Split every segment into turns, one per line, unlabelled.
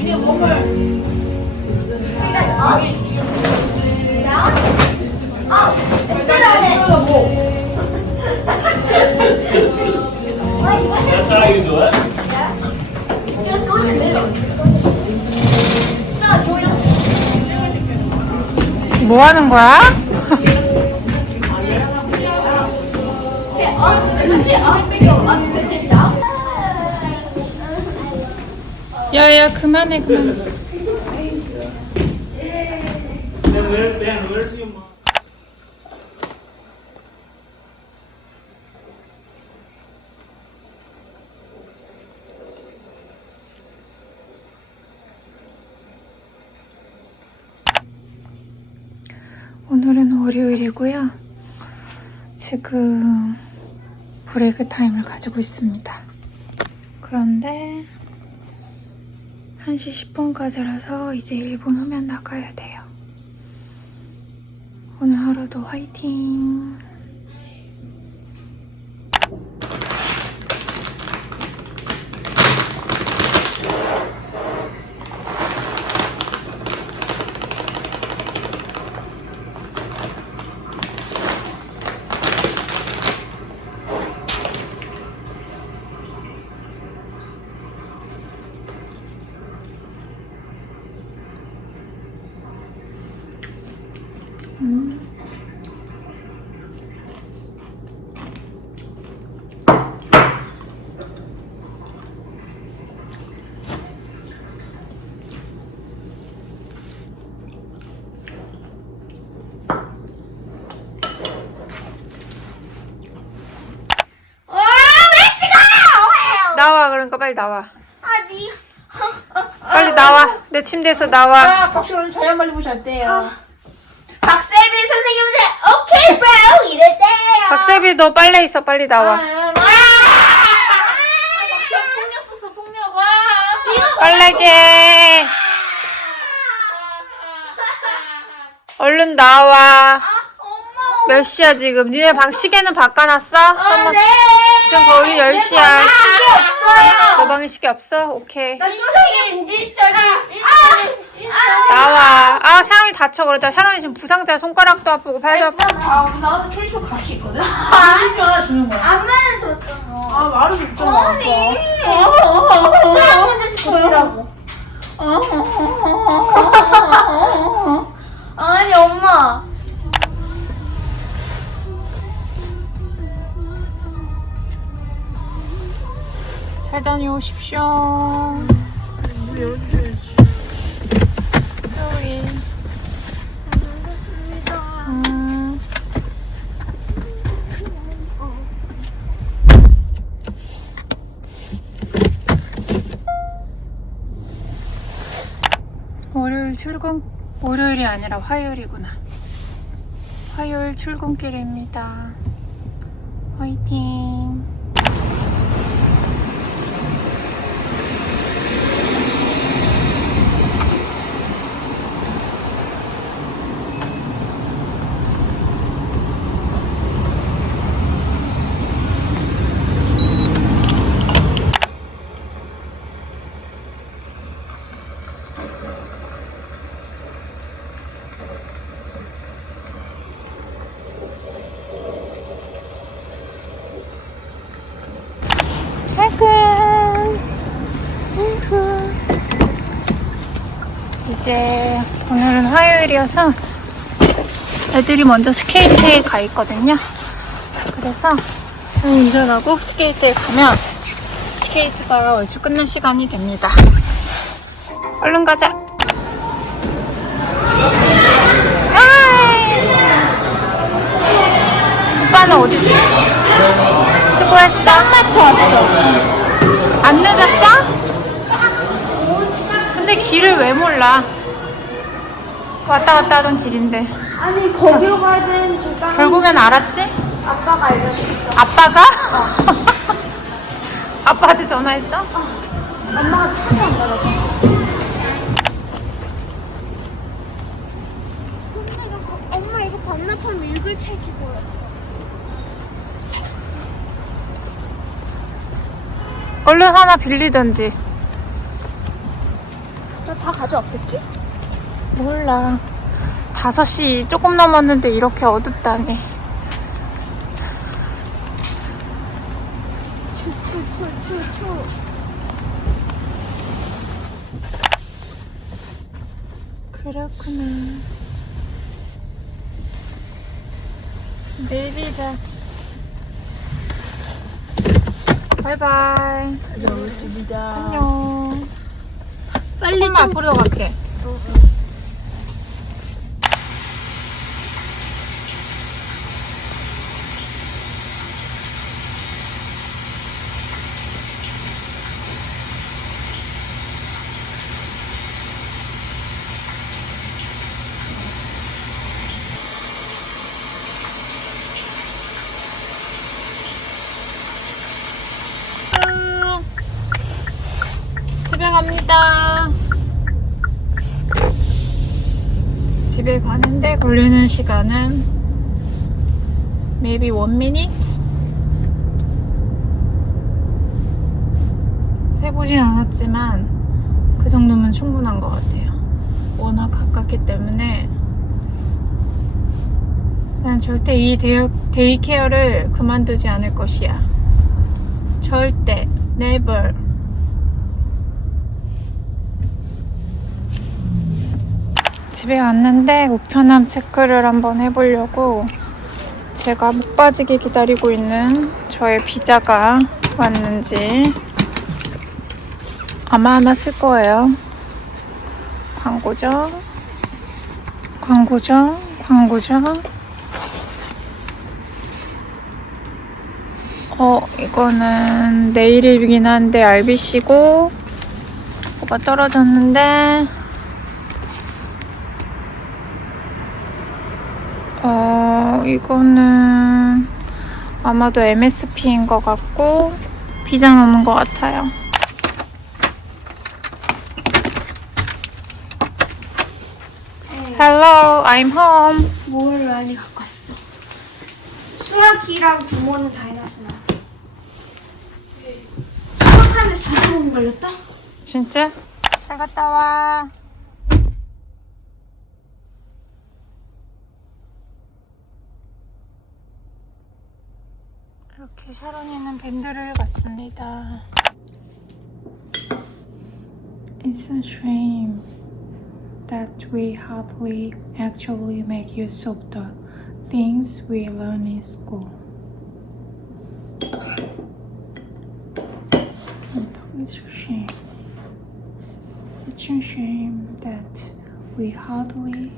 이게 몸을
그러니까 업, 다운, 업. 엑셀러네. 어, 이거
That's how you do it.
Just go in the middle. 자, 조용.
뭐 하는 거야?
Okay, up. Is up. Up.
야야 그만해 그만해. 오늘은 월요일이고요. 지금 브레이크 타임을 가지고 있습니다. 그런데 1시 10분까지라서 이제 1분 후면 나가야 돼요. 오늘 하루도 화이팅!
와, 왜 찍어요?
그러니까 빨리 나와.
아니.
빨리 나와. 내 침대에서 나와.
아, 박수는 저야말로 보셨대요.
박세빈 선생님한테 오케이 브라우 이랬대요.
박세비 너 빨래 있어 빨리
아,
나와.
아, 폭력 썼어, 폭력. 와.
빨래게. 얼른 나와.
엄마.
몇 시야 지금? 니네 방 시계는 바꿔놨어?
아, 네.
지금 거의 10시야.
없어요.
너 방에 시계 없어? 오케이.
나 선생님
있잖아.
나와. 아, 샤론이 다쳐. 그러다 샤론이 지금 부상자 손가락도 아프고 팔도 아프고.
아, 나한테 트리쇼 값이 있거든. 트리쇼 하나 주는 거야.
안마를 줬잖아.
아, 말을 줬잖아.
아니.
어,
수학 문제씩 고치라고. 아니 엄마.
다녀오십시오. Sorry. 음. 월요일 출근, 월요일이 아니라 화요일이구나. 화요일 출근길입니다. 화이팅! 퇴근. 우후. 이제 오늘은 화요일이어서 애들이 먼저 스케이트에 가 있거든요. 그래서 저희 운전하고 스케이트에 가면 스케이트가 얼추 끝날 시간이 됩니다. 얼른 가자. 오빠는 어디지? 수고했어. 딱 맞춰 왔어. 안 늦었어? 근데 길을 왜 몰라? 왔다 갔다 하던 길인데.
아니 거기로 가야 되는 줄까?
결국엔 알았지?
아빠가 알려줬어.
아빠가? 아빠한테 전화했어?
엄마가 타지 안 받아줘. 근데 이거 거- 엄마 이거 반납하면 읽을 책이 뭐야?
얼른 하나 빌리던지.
다 가져왔겠지?
몰라. 5시 조금 넘었는데 이렇게 어둡다네.
추추추추추.
그렇구나. 내리자. 바이바이. 안녕. 빨리 좀 앞으로 갈게. 집에 갑니다. 집에 가는데 걸리는 시간은 maybe one minute? 세보진 않았지만 그 정도면 충분한 것 같아요. 워낙 가깝기 때문에 난 절대 이 데이, 데이케어를 그만두지 않을 것이야. 절대, never. 집에 왔는데 우편함 체크를 한번 해보려고 제가 목 빠지게 기다리고 있는 저의 비자가 왔는지 아마 하나 쓸 거예요. 광고죠. 광고죠. 광고죠. 어, 이거는 내일이긴 한데 RBC고 뭐가 떨어졌는데 어, 이거는 아마도 MSP인 것 같고 비자 넣는 것 같아요. Hello, I'm home.
뭘 많이 갖고 왔어? 수학이랑 부모는 다 해놨으나. 수학하는데서 다시 보면 걸렸다?
진짜? 잘 갔다 와. 이렇게 샤론이는 밴드를 갔습니다. It's a shame that we hardly actually make use of the things we learn in school. It's a shame. It's a shame that we hardly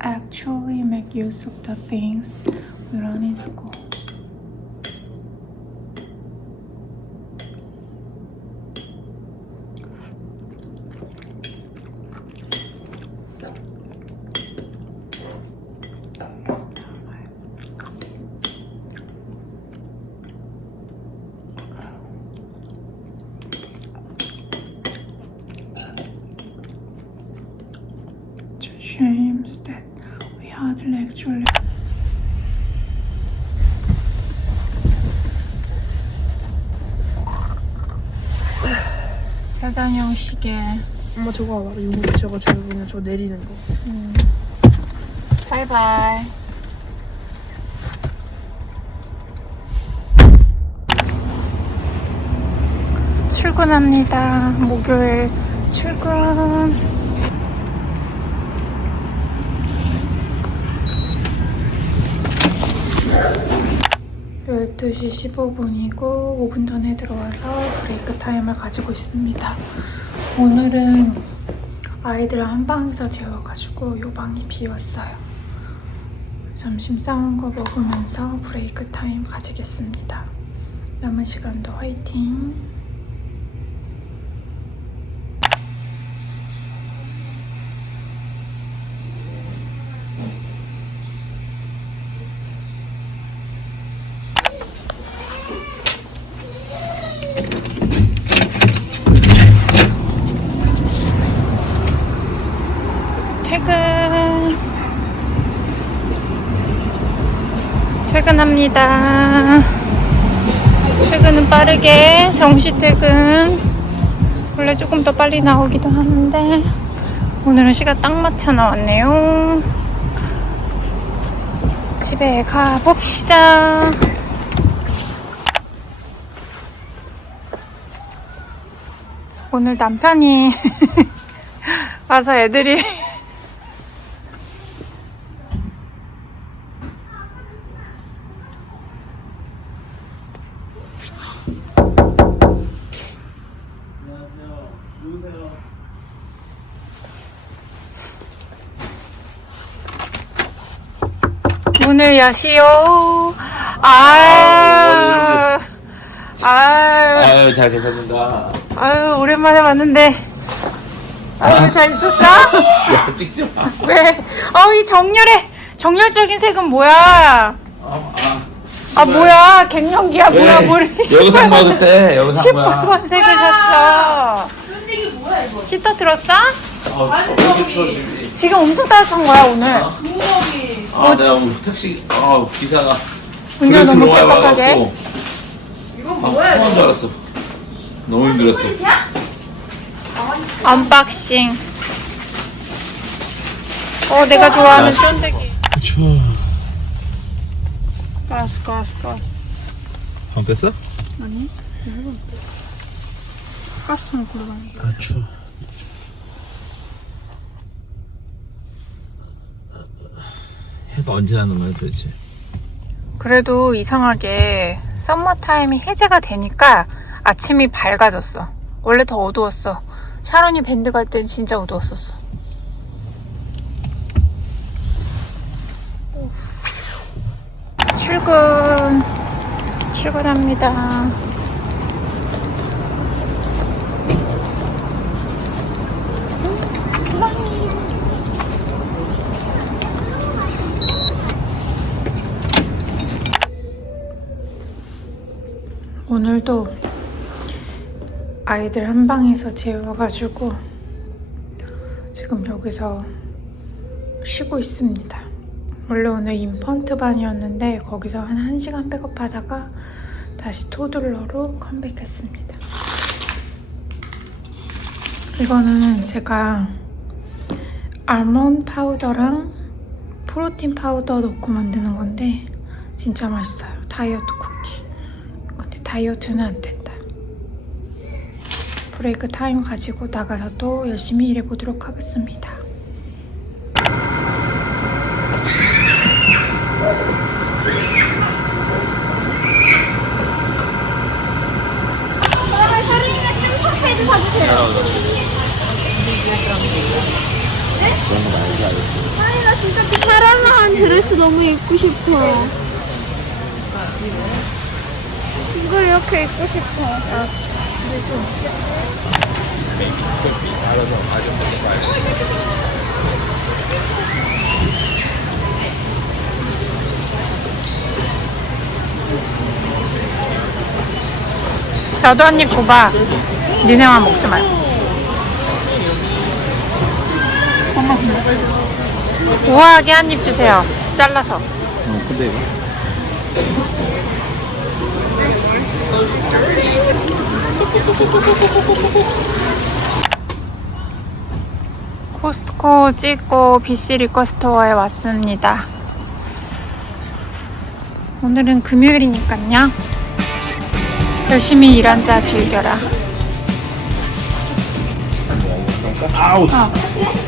actually make use of the things we learn in school. Hardly actually 잘 다녀오시게.
엄마 저거 봐봐. 이거 저거 저거 그냥 저거 내리는 거.
음. 바이바이. 출근합니다. 목요일 출근. 12시 15분이고 5분 전에 들어와서 브레이크 타임을 가지고 있습니다. 오늘은 아이들 한 방에서 재워가지고 요 방이 비었어요. 점심 싸운 거 먹으면서 브레이크 타임 가지겠습니다. 남은 시간도 화이팅! 퇴근. 퇴근합니다. 퇴근은 빠르게 정시 퇴근. 원래 조금 더 빨리 나오기도 하는데 오늘은 시간 딱 맞춰 나왔네요. 집에 가봅시다. 오늘 남편이 와서 애들이 문을 여시오. 아, 아,
아유 잘 계셨는다.
아유 오랜만에 봤는데. 아유 잘 있었어?
야 찍지 마.
왜? 어 이 정렬해. 정열적인 색은 뭐야?
아, 아.
아 뭐야? 갱년기야 뭐야?
왜?
뭐 이렇게
영상 봐도 돼. 영상 봐.
시뻘건 색을 샀어.
근데 이게 뭐야 이거?
히터 틀었어?
아, 너무 추워 지금.
지금 엄청 따뜻한 거야 오늘.
구멍이.
아, 내가 오늘 택시 아 기사가
운전 너무
그렇게. 와갖고
이건
아,
뭐야 이거?
줄 알았어. 너무 힘들었어.
언박싱. 어 내가 좋아하는 쫀득이.
추워.
가스 가스 가스.
안 뺐어?
가스통을 굴러가는 게.
아 추워. 해가 언제 나는 거야 도대체?
그래도 이상하게 썸머 타임이 해제가 되니까 아침이 밝아졌어. 원래 더 어두웠어. 샤론이 밴드 갈 땐 진짜 어두웠었어. 출근. 출근합니다. 오늘도 아이들 한 방에서 재워가지고 지금 여기서 쉬고 있습니다. 원래 오늘 인펀트 반이었는데 거기서 한 1시간 백업하다가 다시 토들러로 컴백했습니다. 이거는 제가 알몬드 파우더랑 프로틴 파우더 넣고 만드는 건데 진짜 맛있어요. 다이어트 다이어트는 안 된다. 브레이크 타임 가지고 나가서 또 열심히 일해보도록 하겠습니다.
진짜 그 사랑한 드레스 너무 입고 싶어. 이렇게 입고 싶어.
나도 한 입 줘봐. 니네만 먹지 말고. 우아하게 한 입 주세요. 잘라서.
어 근데 이거
코스트코 찍고 BC 리커 스토어에 왔습니다. 오늘은 금요일이니까요. 열심히 일한 자 즐겨라.
아우.
어.